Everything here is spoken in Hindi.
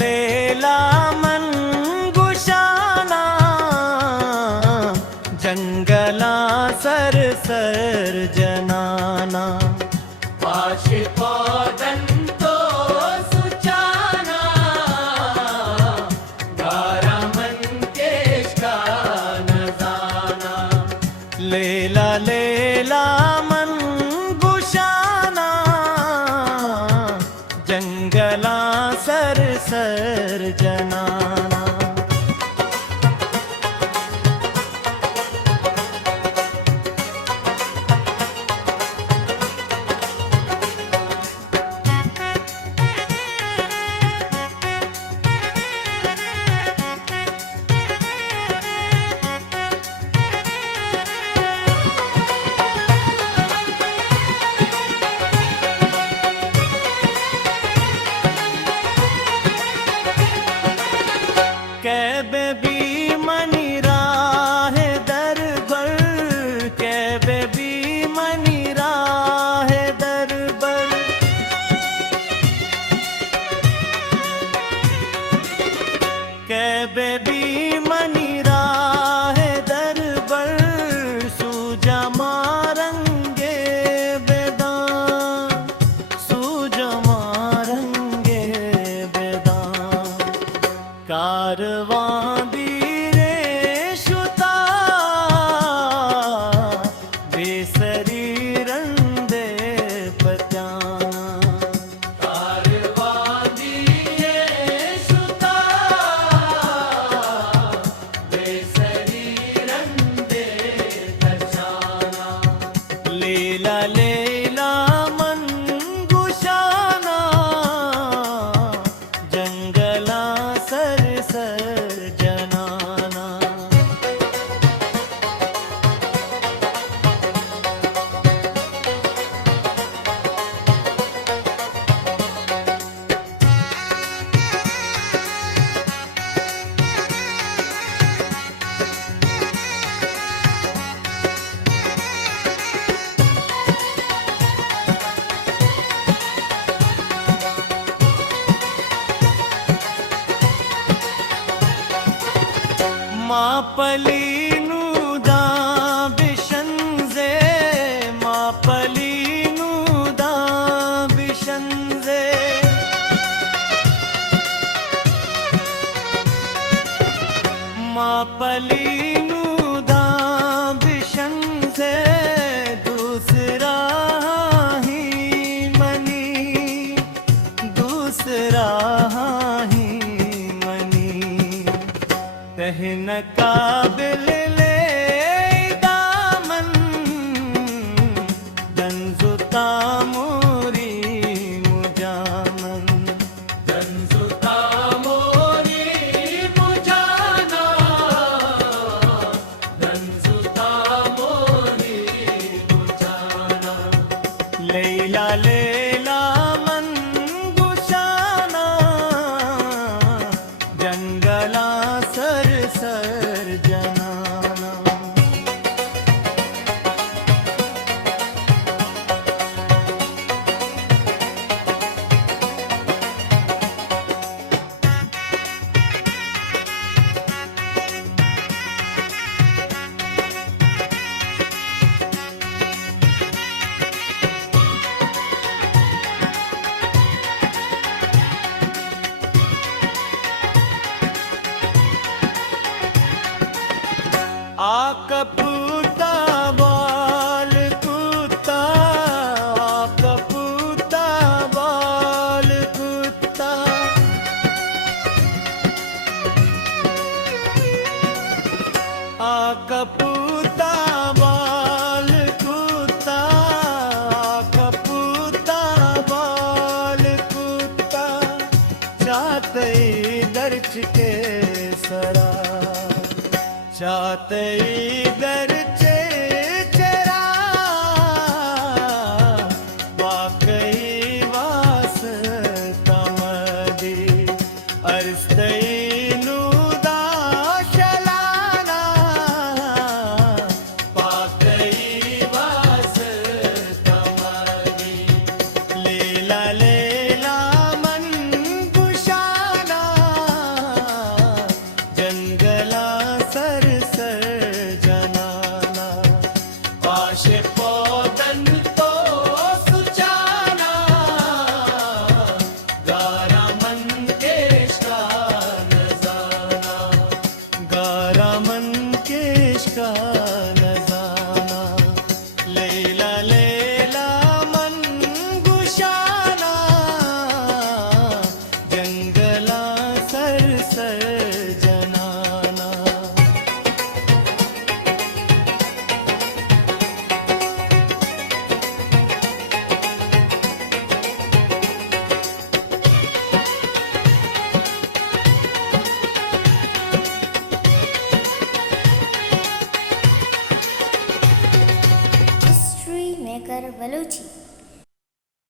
लेला मन गुशाना जंगला सर सर जनाना आशिको दंतो सुचाना गारा मन केशका नजाना लेला लेला मन गुशाना जंगला सर सर जनाना कैबे भी मनी राह दर बर कैबे भी मनी राह दर बर कैबे भी मनी राह दर बर सूजा मारंगे बेदान सूजा मारंगे बेदान कारवां दीरे शुता बेसरी रंदे पत्याना कारवां दीरे शुता बेसरी रंदे पत्याना लेला लेला मन गुशाना जंगला सर सर जनाना मापलीनु दा बिशंजे मापलीनु दा बिशंजे मापलीनु दा बिशंजे दूसरा ही मनी दूसरा ही मनी कहन काबिल ले दामन दंजुता मोरी मुजामन दंजुता मोरी मुजाना दंजुता मोरी मुजाना लैला लैला मन गुशाना जंगला सर सर जनाना आकपूता बाल कुत्ता आकपूता बाल कुत्ता आकपूता बाल कुत्ता आकपूता बाल कुत्ता चाहते दर्ज के सरा चाहते